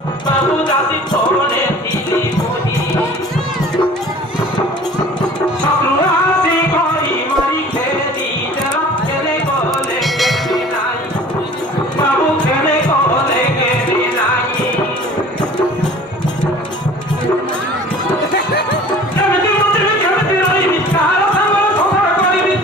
বাবু দাসি ফোনে দিলি বহি শত্রু আসি করি মারি খেলি যারা খেলে গলে গেলি নাই বাবু খেলে গলে গেলি নাই কেমতি মন্ত্রী কেমতি রইবি কার সাঙ্গ সংসার করিবি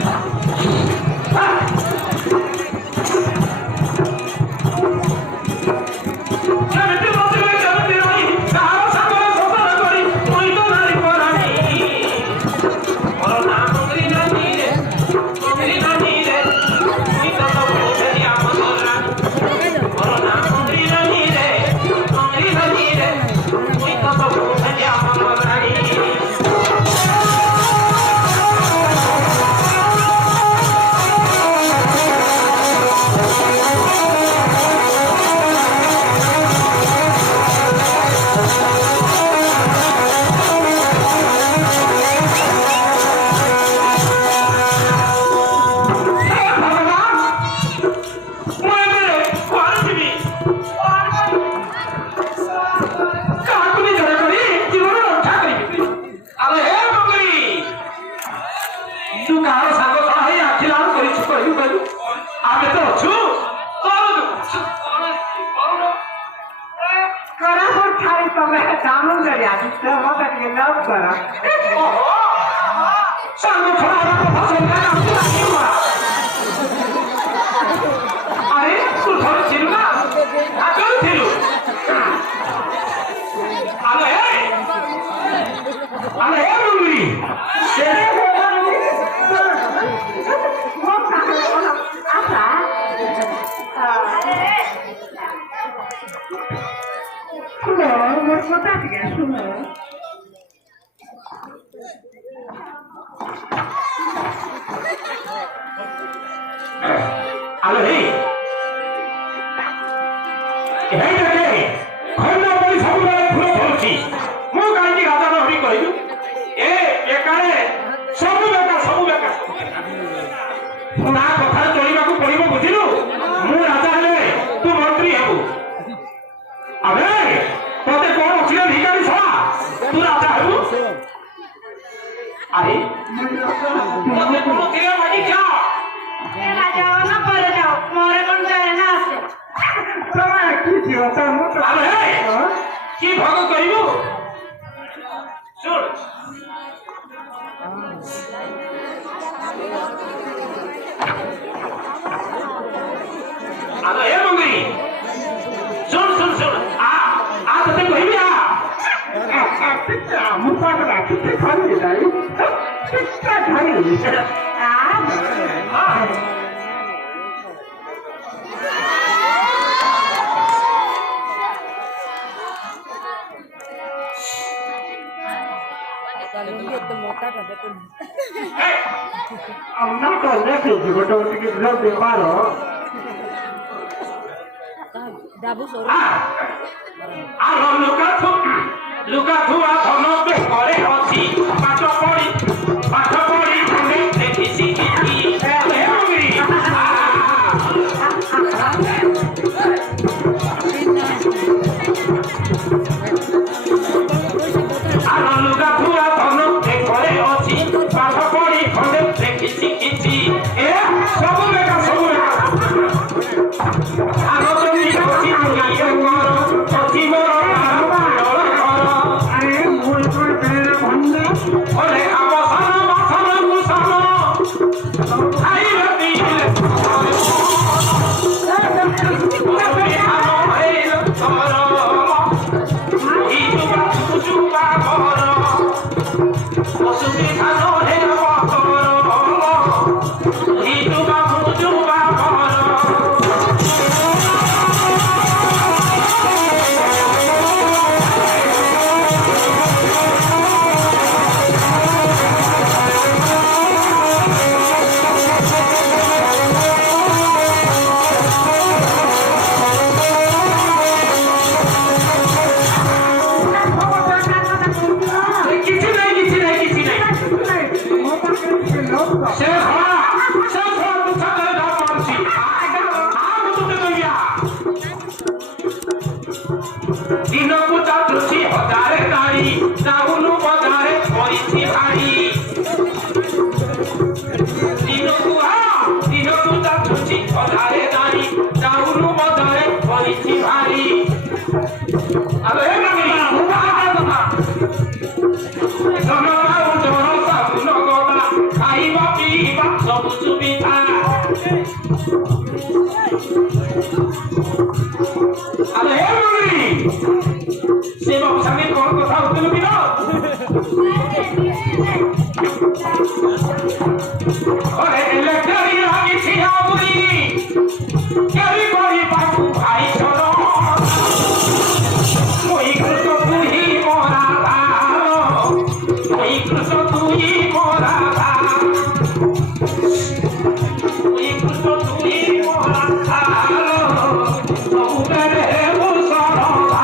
I'm ଦିନକୁ ଚାଟୁଛି ହଜାରେ ଦାଢ଼ି ଯାଉନୁ ବଜାରେ କରିଛି ଭାରି ଦିନକୁ ଚାଟୁଛି ହଜାରେ ଦାଢ଼ି ଯାଉନୁ ବଜାରେ କରିଛି ଭାରି ଆଲୋ ହେ ମାଗିଲା ମୁଁ କାହା କଥା ଜନ ଆଉ ଜନ ସବୁ ନଗଦା ଖାଇବା ପିଇବା ସବୁ ସୁବିଧା ଆଲୋ ହେ ମାଗିଲି ସେ ବାବୁ ସାଙ୍ଗେ କଣ କଥା ହଉଥିଲୁ କି ଅରେ ଇଲେକ୍ଟ୍ରି ଲାଗିଛି ଆବୁରି କେହି କରିବାକୁ ଭାଇ ଛର ମୁଇ କୃଷ ତୁହି ମରା ଭାର ମୁଇ କୃଷ ତୁହି ମରା ଭାର ମୁଇ କୃଷ ତୁହି ମରା ଭାର ସବୁବେଳେ ମୁଁ ସରଭା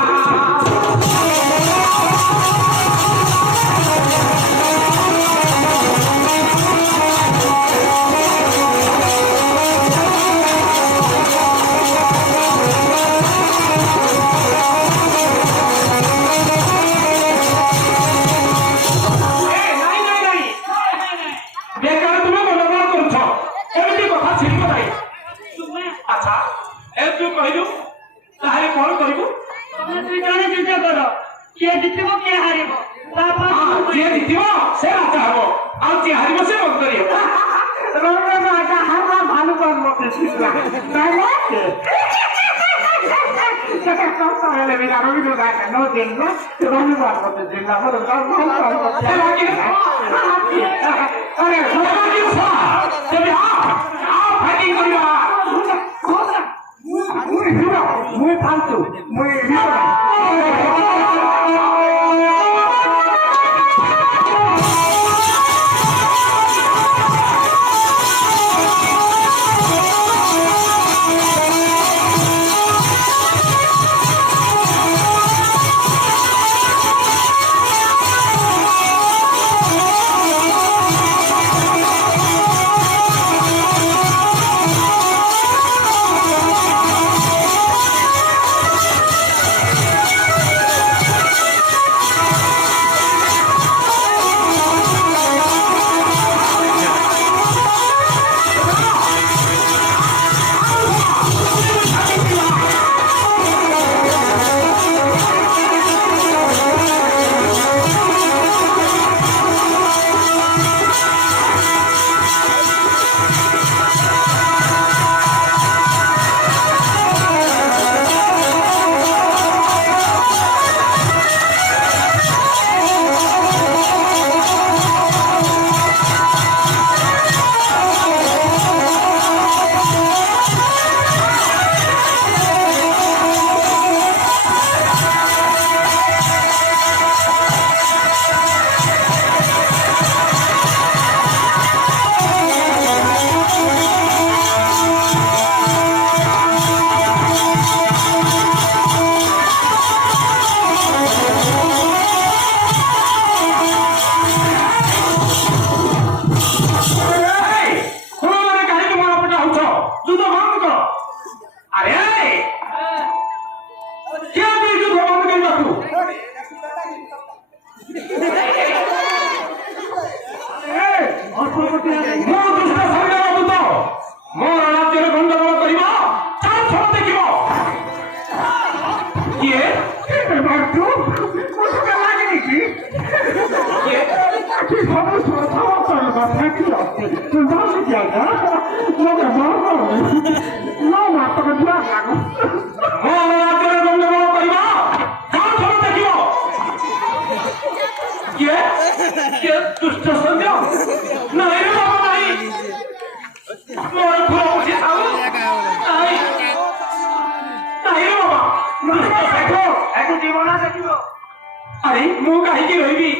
अरे मु कहीं की रही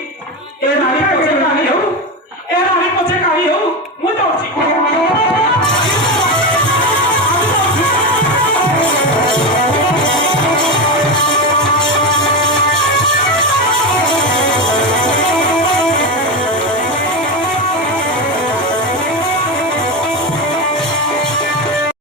ए नारी पछे काली हो ए नारी पछे काली हो मु जाउची